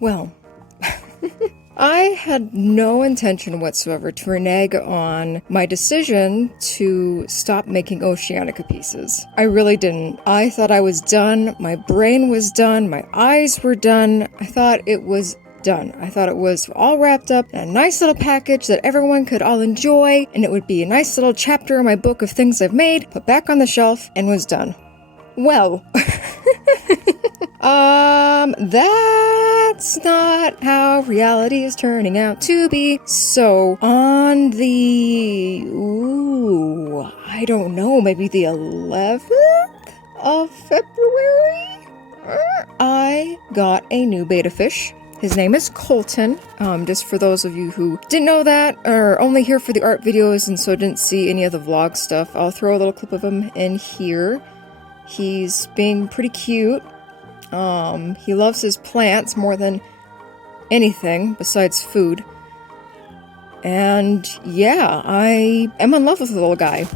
Well, I had no intention whatsoever to renege on my decision to stop making Oceanica pieces. I really didn't. I thought I was done. My brain was done. My eyes were done. I thought it was done. I thought it was all wrapped up in a nice little package that everyone could all enjoy, and it would be a nice little chapter in my book of things I've made, put back on the shelf, and was done. Well, that's not how reality is turning out to be. So, on the, I don't know, maybe the 11th of February, I got a new betta fish. His name is Colton. Just for those of you who didn't know that, or only here for the art videos and so didn't see any of the vlog stuff, I'll throw a little clip of him in here. He's being pretty cute. He loves his plants more than anything besides food. And yeah, I am in love with the little guy.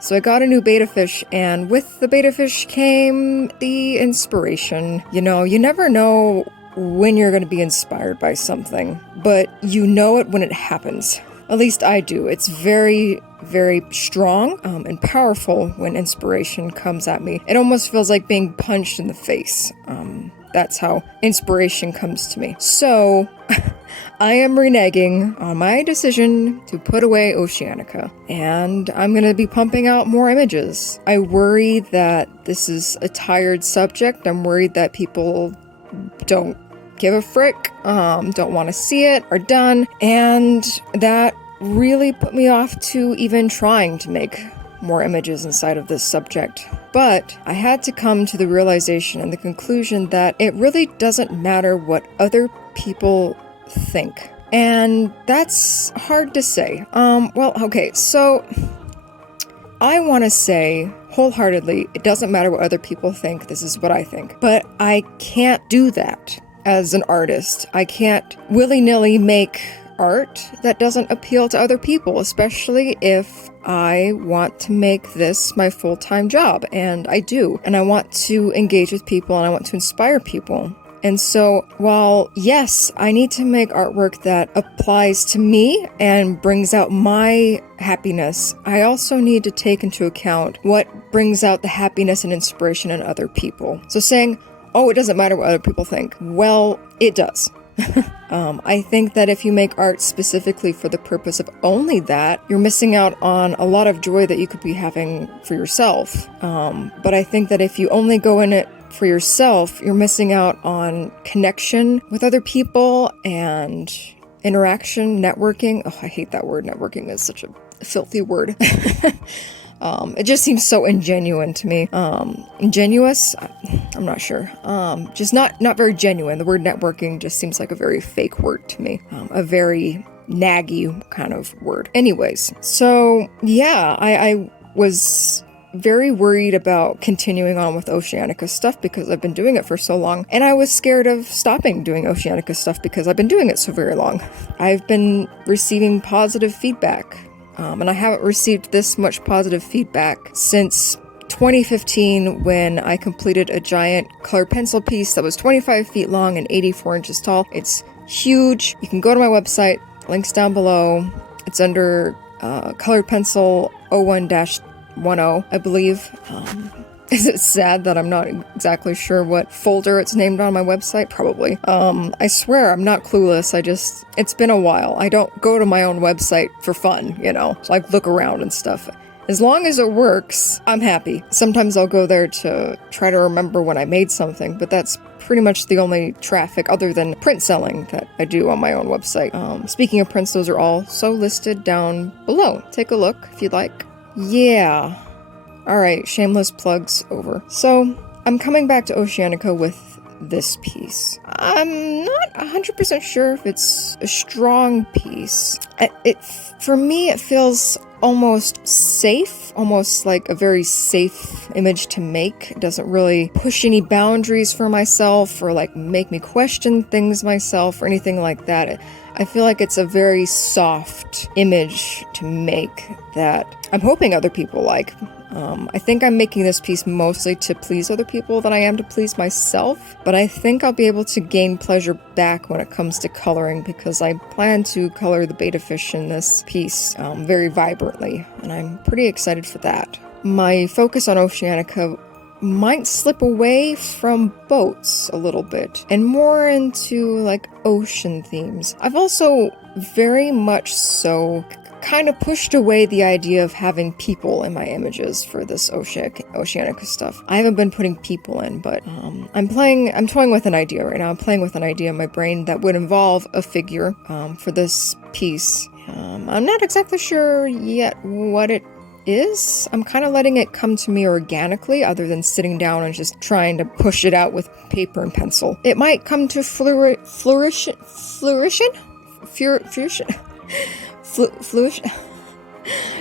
So I got a new betta fish, and with the betta fish came the inspiration. You know, you never know when you're going to be inspired by something, but you know it when it happens. At least I do. It's very, very strong and powerful when inspiration comes at me. It almost feels like being punched in the face. That's how inspiration comes to me. So, I am reneging on my decision to put away Oceanica, and I'm going to be pumping out more images. I worry that this is a tired subject. I'm worried that people don't give a frick, don't want to see it, are done, and that really put me off to even trying to make more images inside of this subject. But I had to come to the realization and the conclusion that it really doesn't matter what other people think. And that's hard to say. Well, okay, so I want to say wholeheartedly, it doesn't matter what other people think, this is what I think. But I can't do that as an artist. I can't willy-nilly make art that doesn't appeal to other people, especially if I want to make this my full-time job, and I do. And I want to engage with people, and I want to inspire people. And so, while yes, I need to make artwork that applies to me and brings out my happiness, I also need to take into account what brings out the happiness and inspiration in other people. So saying, oh, it doesn't matter what other people think. Well, it does. I think that if you make art specifically for the purpose of only that, you're missing out on a lot of joy that you could be having for yourself. But I think that if you only go in it for yourself, you're missing out on connection with other people and interaction, networking. Oh, I hate that word. Networking is such a filthy word. It just seems so ingenuine to me. Ingenuous? I'm not sure. Just not very genuine. The word networking just seems like a very fake word to me. A very naggy kind of word. Anyways, so yeah, I was very worried about continuing on with Oceanica stuff because I've been doing it for so long, and I was scared of stopping doing Oceanica stuff because I've been doing it so very long. I've been receiving positive feedback. And I haven't received this much positive feedback since 2015 when I completed a giant colored pencil piece that was 25 feet long and 84 inches tall. It's huge. You can go to my website, links down below. It's under colored pencil 01-10, I believe. Is it sad that I'm not exactly sure what folder it's named on my website? Probably. I swear I'm not clueless. It's been a while. I don't go to my own website for fun, you know, so I look around and stuff. As long as it works, I'm happy. Sometimes I'll go there to try to remember when I made something, but that's pretty much the only traffic other than print selling that I do on my own website. Speaking of prints, those are also listed down below. Take a look if you'd like. Yeah. Alright, shameless plugs over. So, I'm coming back to Oceanica with this piece. I'm not 100% sure if it's a strong piece. For me, it feels almost safe, almost like a very safe image to make. It doesn't really push any boundaries for myself or like make me question things myself or anything like that. I feel like it's a very soft image to make that I'm hoping other people like. I think I'm making this piece mostly to please other people than I am to please myself, but I think I'll be able to gain pleasure back when it comes to coloring, because I plan to color the betta fish in this piece very vibrantly, and I'm pretty excited for that. My focus on Oceanica might slip away from boats a little bit and more into like ocean themes. I've also very much so kind of pushed away the idea of having people in my images for this Oceanica stuff. I haven't been putting people in, but I'm toying with an idea right now. I'm playing with an idea in my brain that would involve a figure for this piece. I'm not exactly sure yet what it is. I'm kind of letting it come to me organically, other than sitting down and just trying to push it out with paper and pencil. It might come to fruition.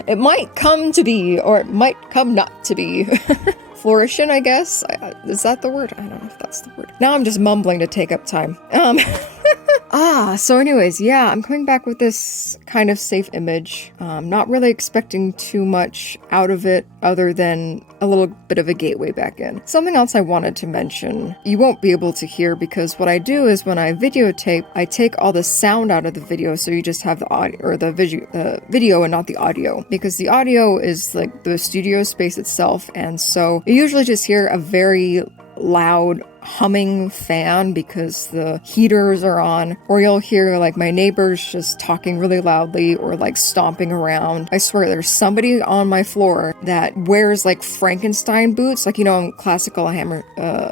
It might come to be, or it might come not to be. Flourishing, I guess. Is that the word? I don't know if that's the word. Now I'm just mumbling to take up time. So anyways, yeah, I'm coming back with this kind of safe image. Not really expecting too much out of it other than a little bit of a gateway back in. Something else I wanted to mention, you won't be able to hear, because what I do is when I videotape, I take all the sound out of the video, so you just have the audio, or the video and not the audio, because the audio is like the studio space itself, and so you usually just hear a very loud humming fan because the heaters are on, or you'll hear like my neighbors just talking really loudly or like stomping around. I swear there's somebody on my floor that wears like Frankenstein boots, like, you know, in classical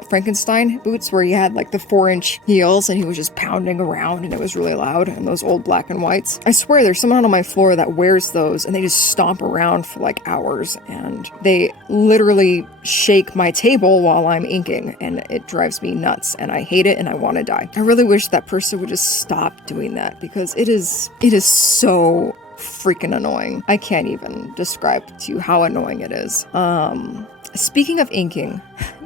Frankenstein boots where you had like the 4-inch heels, and he was just pounding around and it was really loud, and those old black and whites. I swear there's someone on my floor that wears those, and they just stomp around for like hours, and they literally shake my table while I'm inking, and it drives me nuts, and I hate it, and I want to die. I really wish that person would just stop doing that, because it is so freaking annoying. I can't even describe to you how annoying it is. Speaking of inking,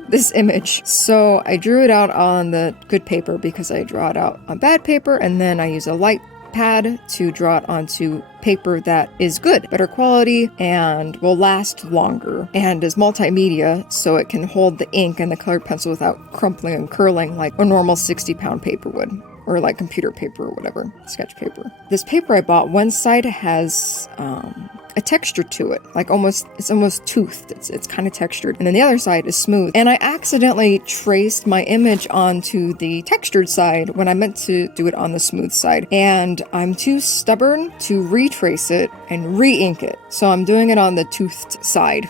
this image. So I drew it out on the good paper because I draw it out on bad paper, and then I use a light pad to draw it onto paper that is good, better quality, and will last longer, and is multimedia, so it can hold the ink and the colored pencil without crumpling and curling like a normal 60-pound paper would, or like computer paper or whatever, sketch paper. This paper I bought, one side has a texture to it, like it's almost toothed. It's kind of textured, and then the other side is smooth. And I accidentally traced my image onto the textured side when I meant to do it on the smooth side, and I'm too stubborn to retrace it and re-ink it. So I'm doing it on the toothed side.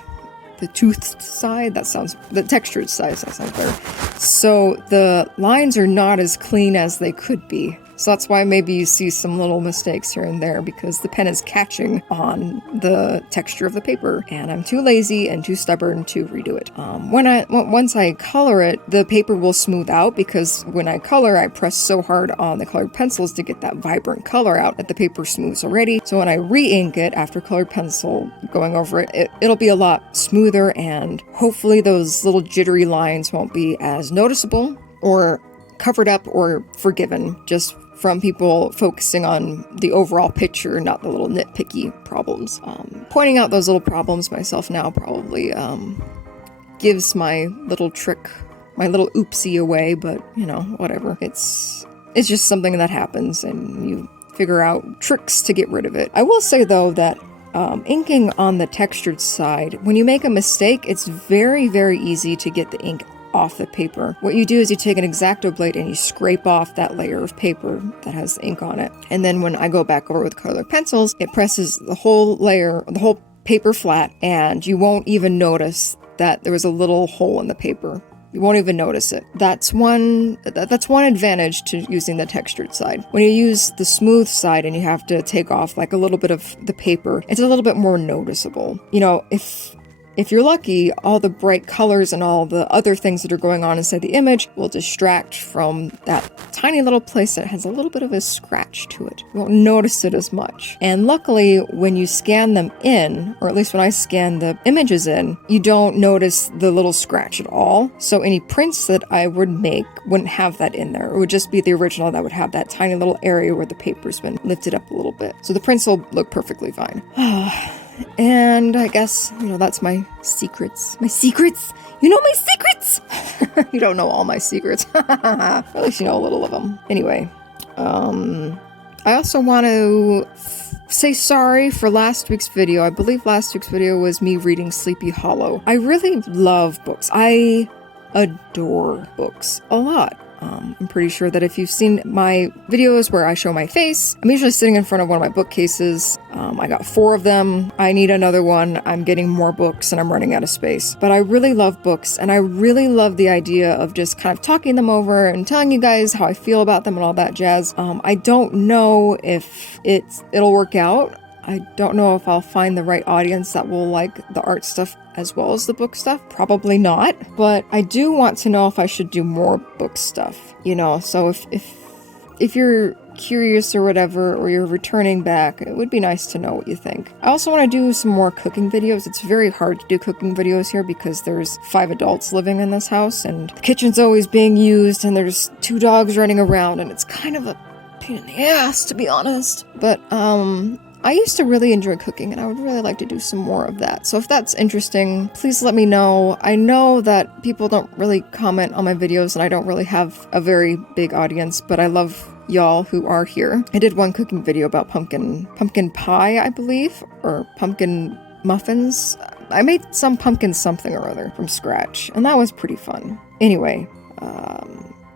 The toothed side, the textured side, that sounds better. So the lines are not as clean as they could be. So that's why maybe you see some little mistakes here and there, because the pen is catching on the texture of the paper, and I'm too lazy and too stubborn to redo it. Once I color it, the paper will smooth out, because when I color, I press so hard on the colored pencils to get that vibrant color out that the paper smooths already. So when I re-ink it after colored pencil going over it, it'll be a lot smoother, and hopefully those little jittery lines won't be as noticeable or covered up or forgiven, just from people focusing on the overall picture, not the little nitpicky problems. Pointing out those little problems myself now probably gives my little trick, my little oopsie away, but you know, whatever. It's just something that happens, and you figure out tricks to get rid of it. I will say though that inking on the textured side, when you make a mistake, it's very, very easy to get the ink off the paper. What you do is you take an X-Acto blade and you scrape off that layer of paper that has ink on it. And then when I go back over with colored pencils, it presses the whole layer, the whole paper flat, and you won't even notice that there was a little hole in the paper. You won't even notice it. That's one advantage to using the textured side. When you use the smooth side and you have to take off like a little bit of the paper, it's a little bit more noticeable. You know, if you're lucky, all the bright colors and all the other things that are going on inside the image will distract from that tiny little place that has a little bit of a scratch to it. You won't notice it as much. And luckily, when you scan them in, or at least when I scan the images in, you don't notice the little scratch at all. So any prints that I would make wouldn't have that in there. It would just be the original that would have that tiny little area where the paper's been lifted up a little bit. So the prints will look perfectly fine. And I guess, that's my secrets. My secrets! You know my secrets! You don't know all my secrets. At least you know a little of them. Anyway, I also want to say sorry for last week's video. I believe last week's video was me reading Sleepy Hollow. I really love books. I adore books a lot. I'm pretty sure that if you've seen my videos where I show my face, I'm usually sitting in front of one of my bookcases. I got 4 of them. I need another one. I'm getting more books and I'm running out of space. But I really love books, and I really love the idea of just kind of talking them over and telling you guys how I feel about them and all that jazz. I don't know if it'll work out. I don't know if I'll find the right audience that will like the art stuff as well as the book stuff. Probably not. But I do want to know if I should do more book stuff, So if you're curious or whatever, or you're returning back, it would be nice to know what you think. I also want to do some more cooking videos. It's very hard to do cooking videos here because there's 5 adults living in this house, and the kitchen's always being used, and there's 2 dogs running around, and it's kind of a pain in the ass, to be honest. But, I used to really enjoy cooking, and I would really like to do some more of that. So if that's interesting, please let me know. I know that people don't really comment on my videos, and I don't really have a very big audience, but I love y'all who are here. I did one cooking video about pumpkin pie, I believe, or pumpkin muffins. I made some pumpkin something or other from scratch, and that was pretty fun. Anyway,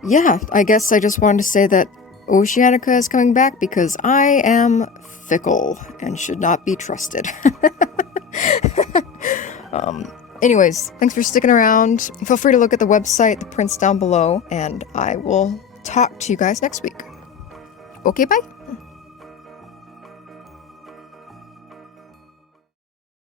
yeah, I guess I just wanted to say that Oceanica is coming back because I am fickle and should not be trusted. Anyways, thanks for sticking around. Feel free to look at the website, the prints down below, and I will talk to you guys next week. Okay, bye.